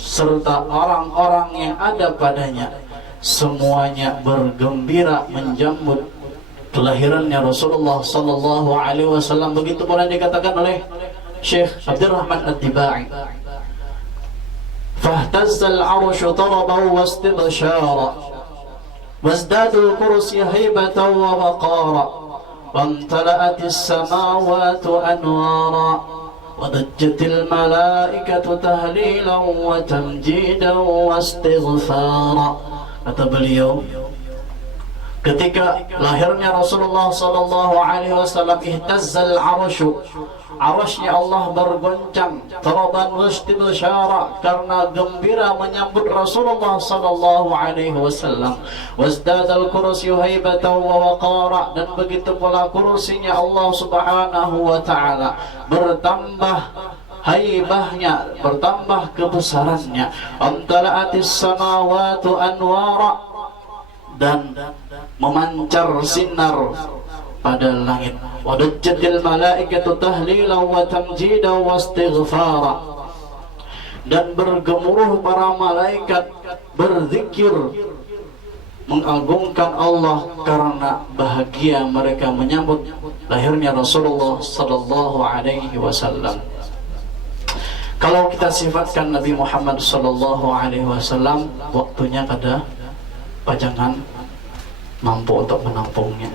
serta orang-orang yang ada padanya semuanya bergembira menyambut kelahirannya Rasulullah sallallahu alaihi wasallam. Begitu pula dikatakan oleh Syekh Abdurrahman Ad-Dibai, fahtazzal 'arsyu taraban wastibshara wazdadul kursi haibatan wa waqara wamtala'atis samawati anwara wadajjatil malaikatu tahlilan wa tamjidan wastighfara. Kata beliau, ketika lahirnya Rasulullah sallallahu alaihi wasallam, ihtazzal 'arsyu, arasy Allah bergoncang, taraban wastibshara, karena gembira menyambut Rasulullah sallallahu alaihi wasallam, wasdadal kursyu haibatan wa waqara, dan begitu pula kursinya Allah subhanahu wa ta'ala bertambah haibahnya, bertambah kebesarannya. Amtala'atis samawati anwara, dan memancar sinar pada langit. Wadajjatil malaikatu tahlilan wa tamjidan wastighfara, dan bergemuruh para malaikat berzikir mengagungkan Allah karena bahagia mereka menyambut lahirnya Rasulullah sallallahu alaihi wasallam. Kalau kita sifatkan Nabi Muhammad sallallahu alaihi wasallam, waktunya kada pajangan mampu untuk menampungnya.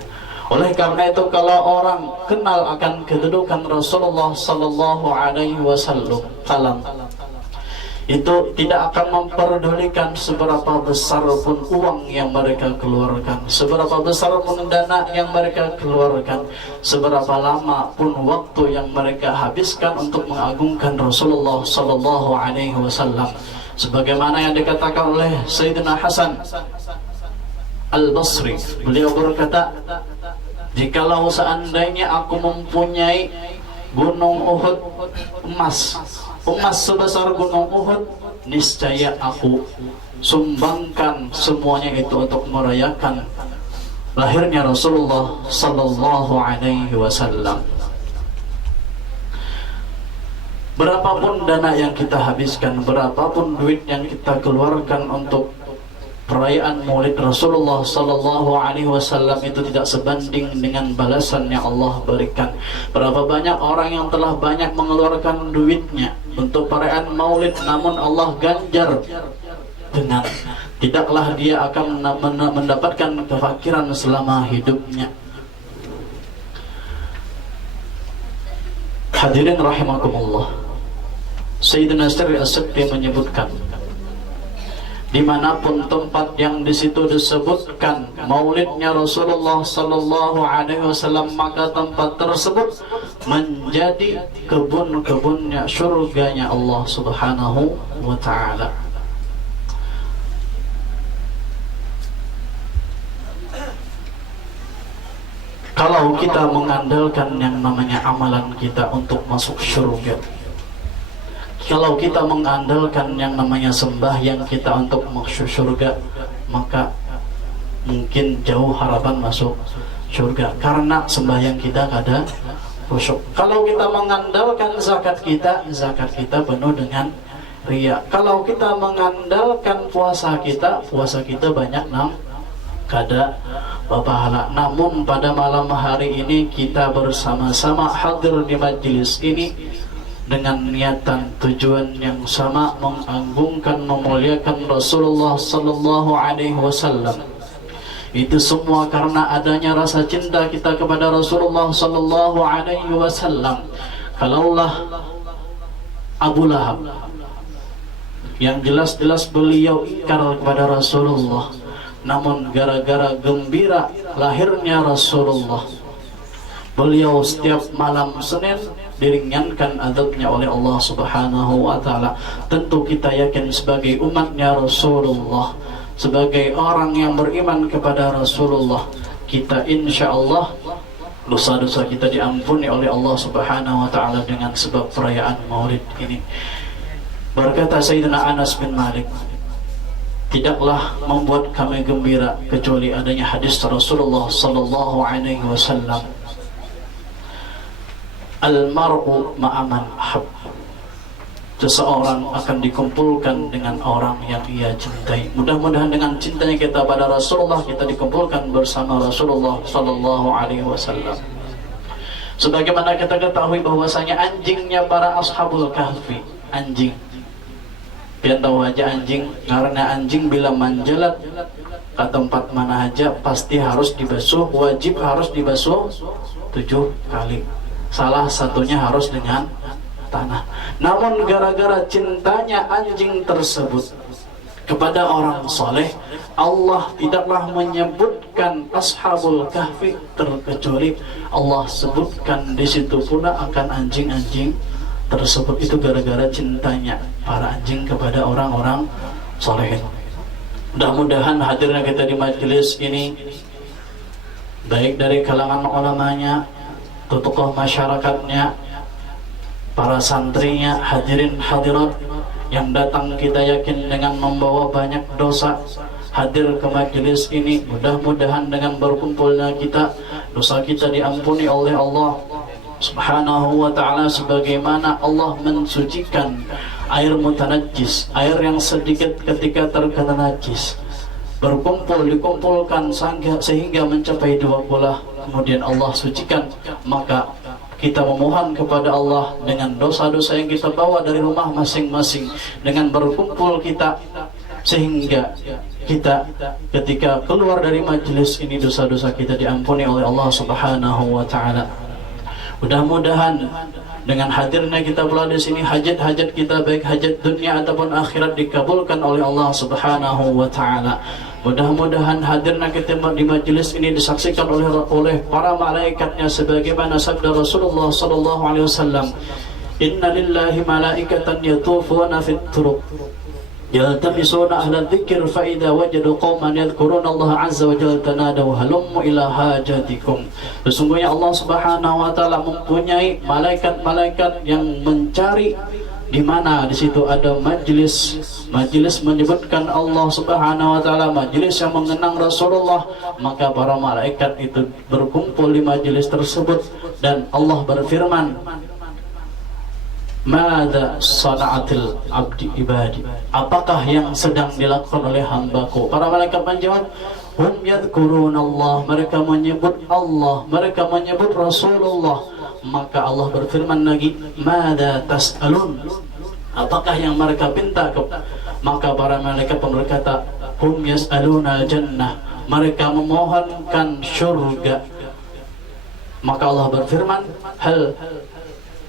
Oleh karena itu, kalau orang kenal akan kedudukan Rasulullah sallallahu alaihi wasallam, itu tidak akan memperdulikan seberapa besar pun uang yang mereka keluarkan, seberapa besar pun dana yang mereka keluarkan, seberapa lama pun waktu yang mereka habiskan untuk mengagungkan Rasulullah sallallahu alaihi wasallam. Sebagaimana yang dikatakan oleh Sayyidina Hasan Al-Basri, beliau berkata, jikalau seandainya aku mempunyai gunung Uhud emas sebesar gunung Uhud, niscaya aku sumbangkan semuanya itu untuk merayakan lahirnya Rasulullah sallallahu alaihi wasallam. Berapapun dana yang kita habiskan, berapapun duit yang kita keluarkan untuk perayaan Maulid Rasulullah sallallahu alaihi wasallam, itu tidak sebanding dengan balasan yang Allah berikan. Berapa banyak orang yang telah banyak mengeluarkan duitnya untuk perayaan Maulid, namun Allah ganjar dengan tidaklah dia akan mendapatkan kefakiran selama hidupnya. Hadirin rahimakumullah, Sayyidina Sri As-Sakti menyebutkan, dimanapun tempat yang di situ disebutkan maulidnya Rasulullah sallallahu alaihi wasallam, maka tempat tersebut menjadi kebun-kebunnya surganya Allah subhanahu wa ta'ala. Kalau kita mengandalkan yang namanya amalan kita untuk masuk surga, kalau kita mengandalkan yang namanya sembahyang kita untuk masuk surga, maka mungkin jauh harapan masuk surga, karena sembahyang kita kada khusyuk. Kalau kita mengandalkan zakat kita penuh dengan riya. Kalau kita mengandalkan puasa kita banyak kada pahala. Namun pada malam hari ini kita bersama-sama hadir di majelis ini dengan niatan tujuan yang sama, mengagungkan, memuliakan Rasulullah sallallahu alaihi wasallam. Itu semua karena adanya rasa cinta kita kepada Rasulullah sallallahu alaihi wasallam. Kalaulah Abu Lahab yang jelas-jelas beliau ingkar kepada Rasulullah, namun gara-gara gembira lahirnya Rasulullah, beliau setiap malam Senin diringankan azabnya oleh Allah Subhanahu wa ta'ala. Tentu kita yakin sebagai umatnya Rasulullah, sebagai orang yang beriman kepada Rasulullah, kita insya Allah dosa-dosa kita diampuni oleh Allah Subhanahu wa ta'ala dengan sebab perayaan Maulid ini. Berkata Sayyidina Anas bin Malik, tidaklah membuat kami gembira kecuali adanya hadis Rasulullah sallallahu alaihi wasallam, al-mar'u ma'aman ahab. Seseorang akan dikumpulkan dengan orang yang ia cintai. Mudah-mudahan dengan cintanya kita pada Rasulullah, kita dikumpulkan bersama Rasulullah sallallahu alaihi wasallam. Sebagaimana kita ketahui bahwasanya anjingnya para ashabul kahfi, anjing, dia tahu aja anjing, karena anjing bila menjalat ke tempat mana aja pasti harus dibasuh, wajib harus dibasuh 7 kali. Salah satunya harus dengan tanah. Namun gara-gara cintanya anjing tersebut kepada orang soleh, Allah tidaklah menyebutkan ashabul kahfi terkecuali Allah sebutkan di situ pula akan anjing-anjing tersebut. Itu gara-gara cintanya para anjing kepada orang-orang solehin. Mudah-mudahan hadirnya kita di majelis ini, baik dari kalangan ulamanya, tokoh masyarakatnya, para santrinya, hadirin hadirat yang datang kita yakin dengan membawa banyak dosa hadir ke majelis ini. Mudah-mudahan dengan berkumpulnya kita, dosa kita diampuni oleh Allah Subhanahu wa ta'ala, sebagaimana Allah mensucikan air mutanajjis, air yang sedikit ketika terkena najis, dikumpulkan sehingga mencapai 2 bola, kemudian Allah sucikan. Maka kita memohon kepada Allah dengan dosa-dosa yang kita bawa dari rumah masing-masing, dengan berkumpul kita, sehingga kita ketika keluar dari majelis ini dosa-dosa kita diampuni oleh Allah Subhanahu wa ta'ala. Mudah-mudahan dengan hadirnya kita pula di sini, hajat-hajat kita baik hajat dunia ataupun akhirat dikabulkan oleh Allah Subhanahu wa ta'ala. Mudah-mudahan hadirnya kita di majelis ini disaksikan oleh para malaikatnya, sebagaimana sabda Rasulullah sallallahu alaihi wasallam, inna lillahi malaikatan yatufuna fit turuq yaltamisuna ahla dzikr fa idza wajadu qauman yadhkuruna Allah azza wa jalla tanadaw halummu ila hajatikum. Sesungguhnya Allah Subhanahu wa taala mempunyai malaikat-malaikat yang mencari di mana di situ ada majelis menyebutkan Allah Subhanahu wa taala, majelis yang mengenang Rasulullah, maka para malaikat itu berkumpul di majelis tersebut dan Allah berfirman, Mada sana'atil abdi ibadi, apakah yang sedang dilakukan oleh hambaku? Para malaikat menjawab, hum yadhkurun Allah, mereka menyebut Allah, mereka menyebut Rasulullah. Maka Allah berfirman lagi, Mada tas'alun, apakah yang mereka minta? Maka para malaikat pun berkata, hum yas'aluna jannah, mereka memohonkan syurga. Maka Allah berfirman, hal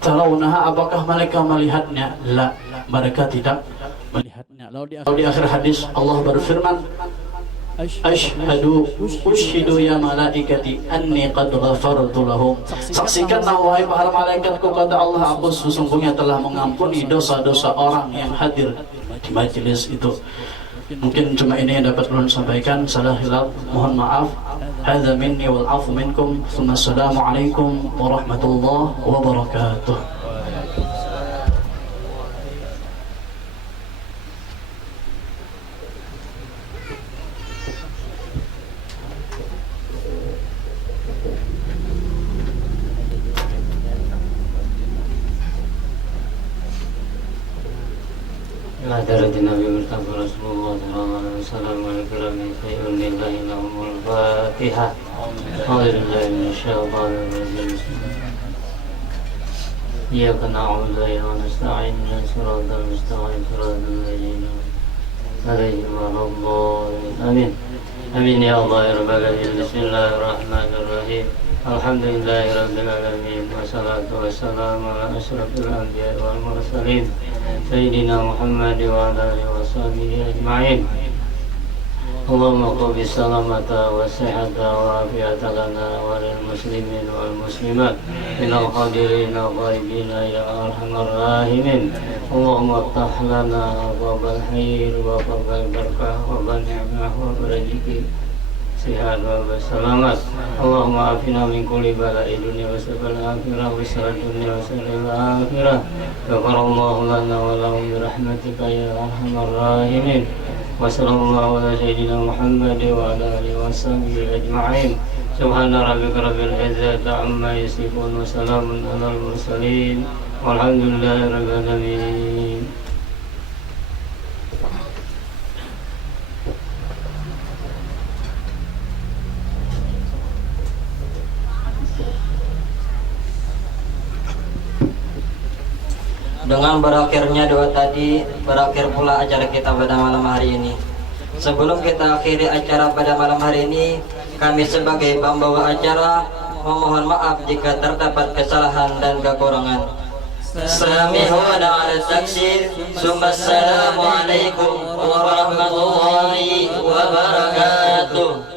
tarawunaha, apakah mereka melihatnya? La, mereka tidak melihatnya. Lalu di akhir hadis Allah berfirman, Ushidu ya malaikati anni qad ghafartu lahum. Saksikanlah wahai para malaikatku, kata Allah, aku sesungguhnya telah mengampuni dosa-dosa orang yang hadir di majelis itu. Mungkin cuma ini yang dapat ulun sampaikan. Salah hilaf, mohon maaf. Hadza minni wal afu minkum. Assalamualaikum warahmatullahi wabarakatuh. Hadirat Nabi Mustafa Rasulullah sallallahu alaihi wasallam wa alaihi sayyidun lillahi lahumul Fatihah. Alhamdulillahi minasyaitonir rajim. Iyyaka na'budu wa iyyaka nasta'in, shiratal mustaqim, shiratal ladzina alaihim waladdallin. Amin. Amin ya Allah ya rabbal alamin. Bismillahirrahmanirrahim. Alhamdulillahi rabbil alamin. Wassalatu wassalamu ala asyrafil anbiya'i wal mursalin سيدنا محمد وعلى آله وصحبه أجمعين. اللهم قو بالسلامة والصحة والعافية لنا وللمسلمين والمسلمات من الحاضرين والغائبين يا أرحم الراحمين. اللهم افتح لنا أبواب الخير وأبواب البركة وأبواب النعمة وأبواب الرزق sehat wa selamat. Allahumma afina min kulli bala'i dunya wa sabil akhirah wa salat dunya wa sabil akhirah. Ghafarallahu lana wa lahum bi rahmatika ya arhamar rahimin. Wa sallallahu ala sayyidina Muhammad wa ala alihi wa sahbihi ajma'in. Subhana rabbika rabbil izzati amma yasifun wa salamun alal mursalin walhamdulillahi rabbil alamin. Dengan berakhirnya doa tadi, berakhir pula acara kita pada malam hari ini. Sebelum kita akhiri acara pada malam hari ini, kami sebagai pembawa acara memohon maaf jika terdapat kesalahan dan kekurangan. Samihuna ala taksir. Assalamualaikum warahmatullahi wabarakatuh.